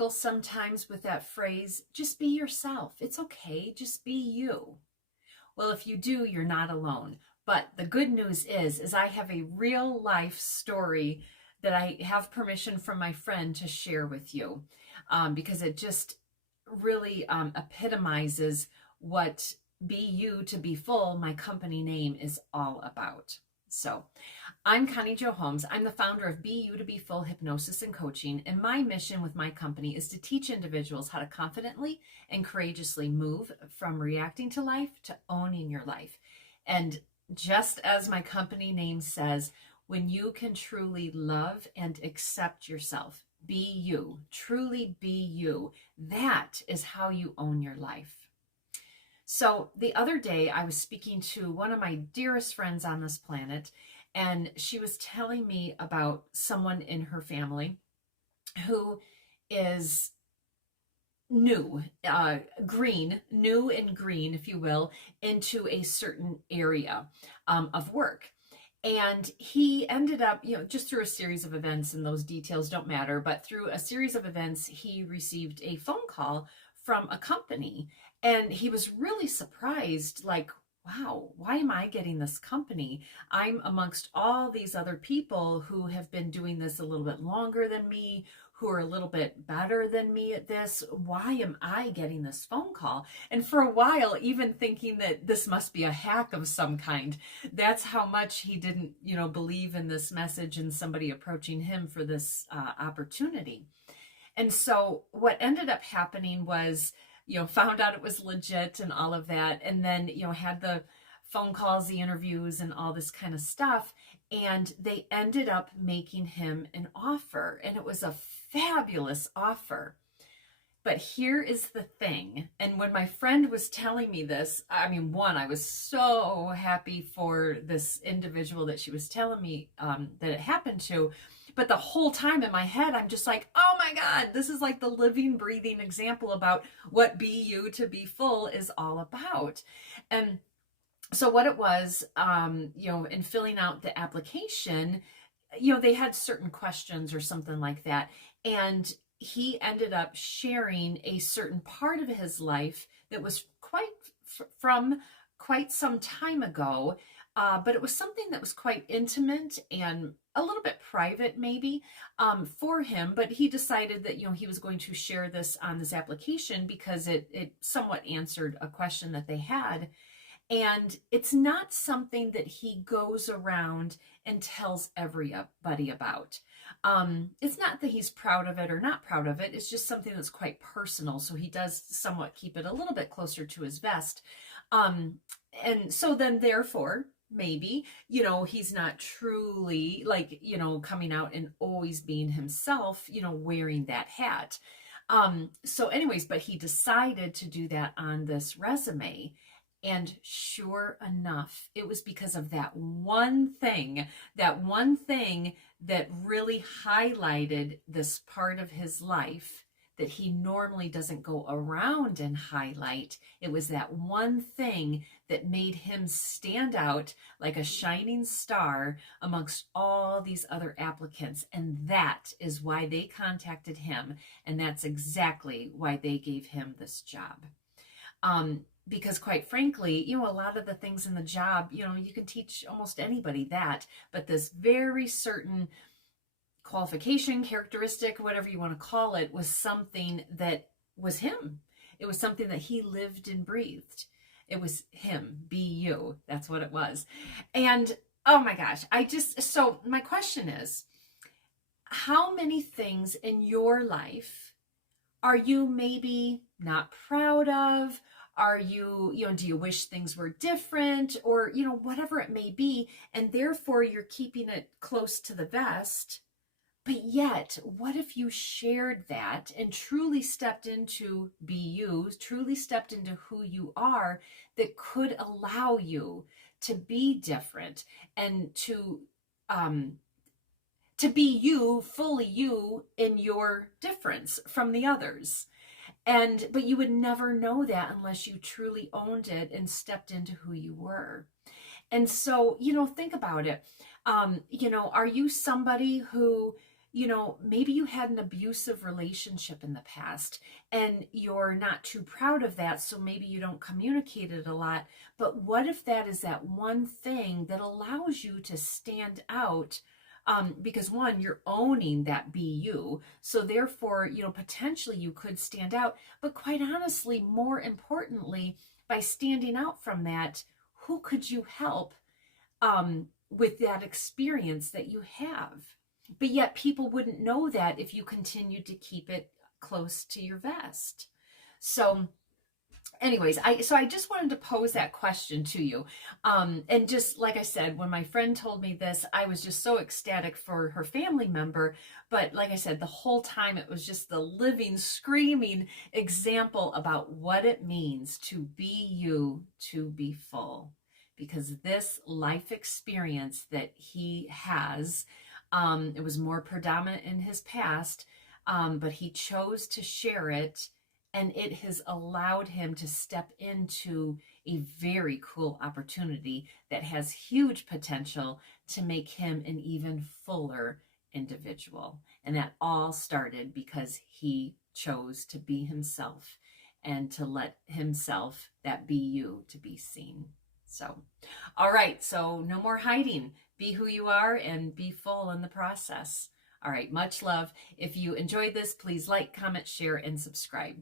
struggle sometimes with that phrase, just be yourself. It's okay, just be you. Well, if you do, you're not alone. But the good news is I have a real life story that I have permission from my friend to share with you, because it just really epitomizes what BU2BFULL, my company name, is all about. So I'm Connie Jo Holmes. I'm the founder of BU2BFULL Hypnosis and Coaching, and my mission with my company is to teach individuals how to confidently and courageously move from reacting to life to owning your life. And just as my company name says, when you can truly love and accept yourself, be you, truly be you, that is how you own your life. So the other day I was speaking to one of my dearest friends on this planet, and she was telling me about someone in her family who is new and green, if you will, into a certain area of work. And he ended up, just through a series of events, and those details don't matter, but through a series of events, he received a phone call from a company, and he was really surprised, like, wow, why am I getting this company? I'm amongst all these other people who have been doing this a little bit longer than me, who are a little bit better than me at this. Why am I getting this phone call? And for a while, even thinking that this must be a hack of some kind. That's how much he didn't, believe in this message and somebody approaching him for this opportunity. And so what ended up happening was, found out it was legit and all of that. And then, had the phone calls, the interviews, and all this kind of stuff. And they ended up making him an offer. And it was a fabulous offer. But here is the thing. And when my friend was telling me this, I was so happy for this individual that she was telling me that it happened to. But the whole time in my head, I'm just like, oh my God, this is like the living, breathing example about what BU2BFULL is all about. And so what it was, in filling out the application, they had certain questions or something like that. And he ended up sharing a certain part of his life that was from quite some time ago. But it was something that was quite intimate and a little bit private maybe for him. But he decided that, he was going to share this on this application because it somewhat answered a question that they had. And it's not something that he goes around and tells everybody about. It's not that he's proud of it or not proud of it. It's just something that's quite personal. So he does somewhat keep it a little bit closer to his vest. And so then therefore, maybe, he's not truly coming out and always being himself, wearing that hat. So anyways, but he decided to do that on this resume. And sure enough, it was because of that one thing that really highlighted this part of his life that he normally doesn't go around and highlight. It was that one thing that made him stand out like a shining star amongst all these other applicants. And that is why they contacted him. And that's exactly why they gave him this job. Because quite frankly, a lot of the things in the job, you can teach almost anybody that, but this very certain qualification, characteristic, whatever you want to call it, was something that was him. It was something that he lived and breathed. It was him, be you. That's what it was. And oh my gosh, so my question is, how many things in your life are you maybe not proud of? Are you, do you wish things were different, or, whatever it may be, and therefore you're keeping it close to the vest? But yet, what if you shared that and truly stepped into be you, truly stepped into who you are, that could allow you to be different and to be you, fully you, in your difference from the others? But you would never know that unless you truly owned it and stepped into who you were. And so, think about it. Are you somebody who, maybe you had an abusive relationship in the past and you're not too proud of that, so maybe you don't communicate it a lot. But what if that is that one thing that allows you to stand out? Because one, you're owning that BU. So therefore, potentially you could stand out. But quite honestly, more importantly, by standing out from that, who could you help with that experience that you have? But yet people wouldn't know that if you continued to keep it close to your vest. So anyways, I just wanted to pose that question to you. And just like I said, when my friend told me this, I was just so ecstatic for her family member. But like I said, the whole time it was just the living, screaming example about what it means to be you, to be full. Because this life experience that he has, it was more predominant in his past, but he chose to share it, and it has allowed him to step into a very cool opportunity that has huge potential to make him an even fuller individual. And that all started because he chose to be himself and to let himself, that be you, to be seen. So, all right, so no more hiding. Be who you are and be full in the process. All right, much love. If you enjoyed this, please like, comment, share, and subscribe.